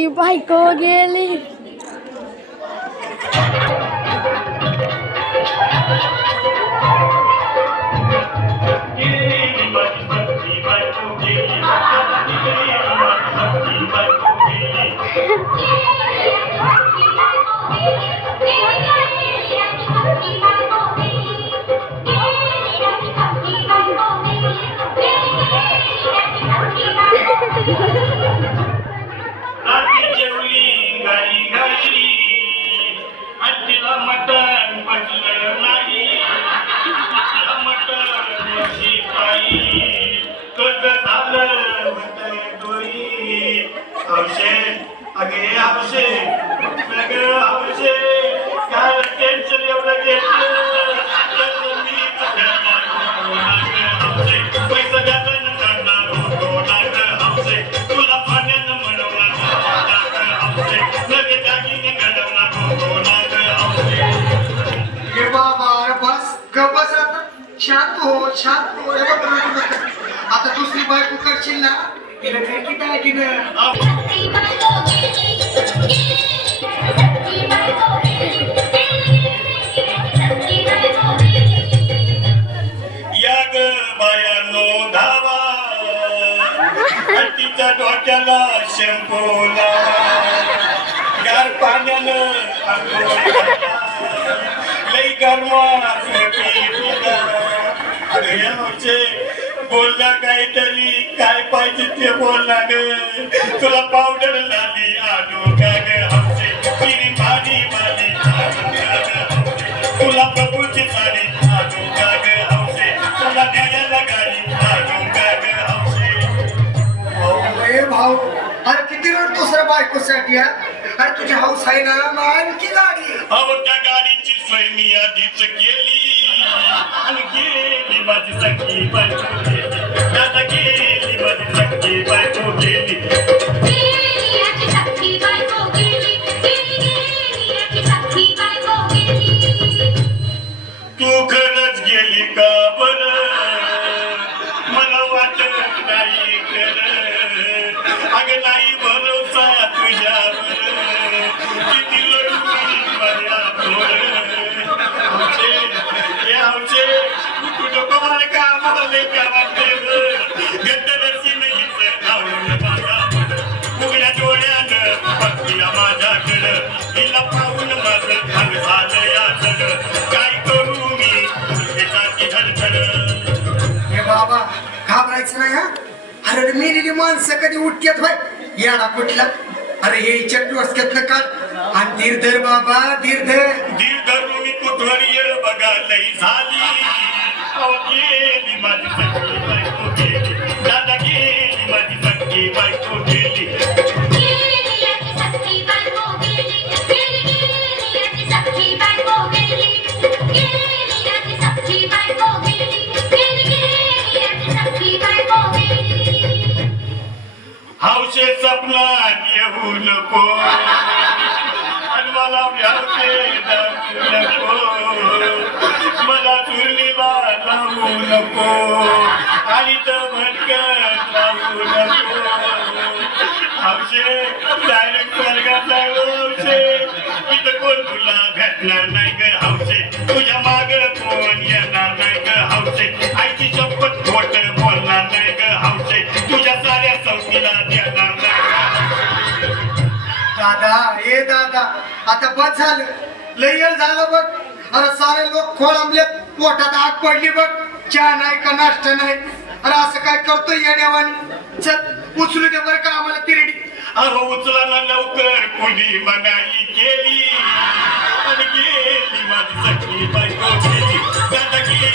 सखी बायको गेली. शांत हो आता दुसरी बायको करशील ना तिला काय किती आहे तिनं. या ग बायानो धावा तिच्या डोक्याला शॅम्पू गार पाण्यानं लई गरमा बोलला काहीतरी काय पाहिजे ते बोलला ग तुला पावडर लाली आलो का ग हमसे तिरी भाडी माली तुला प्रभूची साडी आलो का ग हमसे तुला न्यायाला गाडी आलो का ग हमसे. भाऊ अरे किती रडतोस रे बायकोसाठी. अरे तुझी हाऊस आहे ना आणखी गाडी. अहो त्या गाडीची सोय मी आधीच केली आणि गेली माझी सखी बायको गेली. दादा गेली माझी सखी बायको गेली. तू खरंच गेली का बर मला वाटत नाही खरं अगं नाही भरोसा तुझ्यावर किती लढू माझ्यावर तुझं कमाल का मला का वाटते गद्दरशी नाही आवडून माझ्या मुगड्या डोळ्यानं बघतीला माझ्याकडं तिला पाहून माझं भाग झालं या सगळं काय करू मी त्याची धडधड. हे बाबा घाबरायचं नाही हा. अरे मेलेली माणसं कधी उठतात भाई याडा कुठला. अरे हे डोसक्यातनं काढ आणि धीर धर बाबा धीर धर मी कुठवर येळ बघा लई झाली. गेली माझी सखी बायको गेली. दादा गेली माझी सखी बायको गेली. हौशे सपनात येऊ नको आणि मला व्यावते नको मला चुरलीला लावू नको आणि तर भटकत लावू नको. हौशे डायरेक्ट स्वर्गात हौशे इथं कोण तुला भेटणार नाही ग हौशे तुझ्या माग कोण येणार नाही ग हौशे आईची शपथ खोट बोलणार नाही ग हौशे तुझ्या साऱ्या चौकीला देणार नाही. दादा ए दादा आता बस झालं लय वेळ झालं बघ. अरे सारे लोक खोळंबले पोटात आग पडली बघ. चहा नाही का नाश्ता नाही. अरे असं काय करतोय या देवानी. चल उचलू दे बरं का आम्हाला तिरडी. अहो उचला ना लवकर कोणी मनाई केली आणि गेली माझी सखी बायको गेली. दादा गेली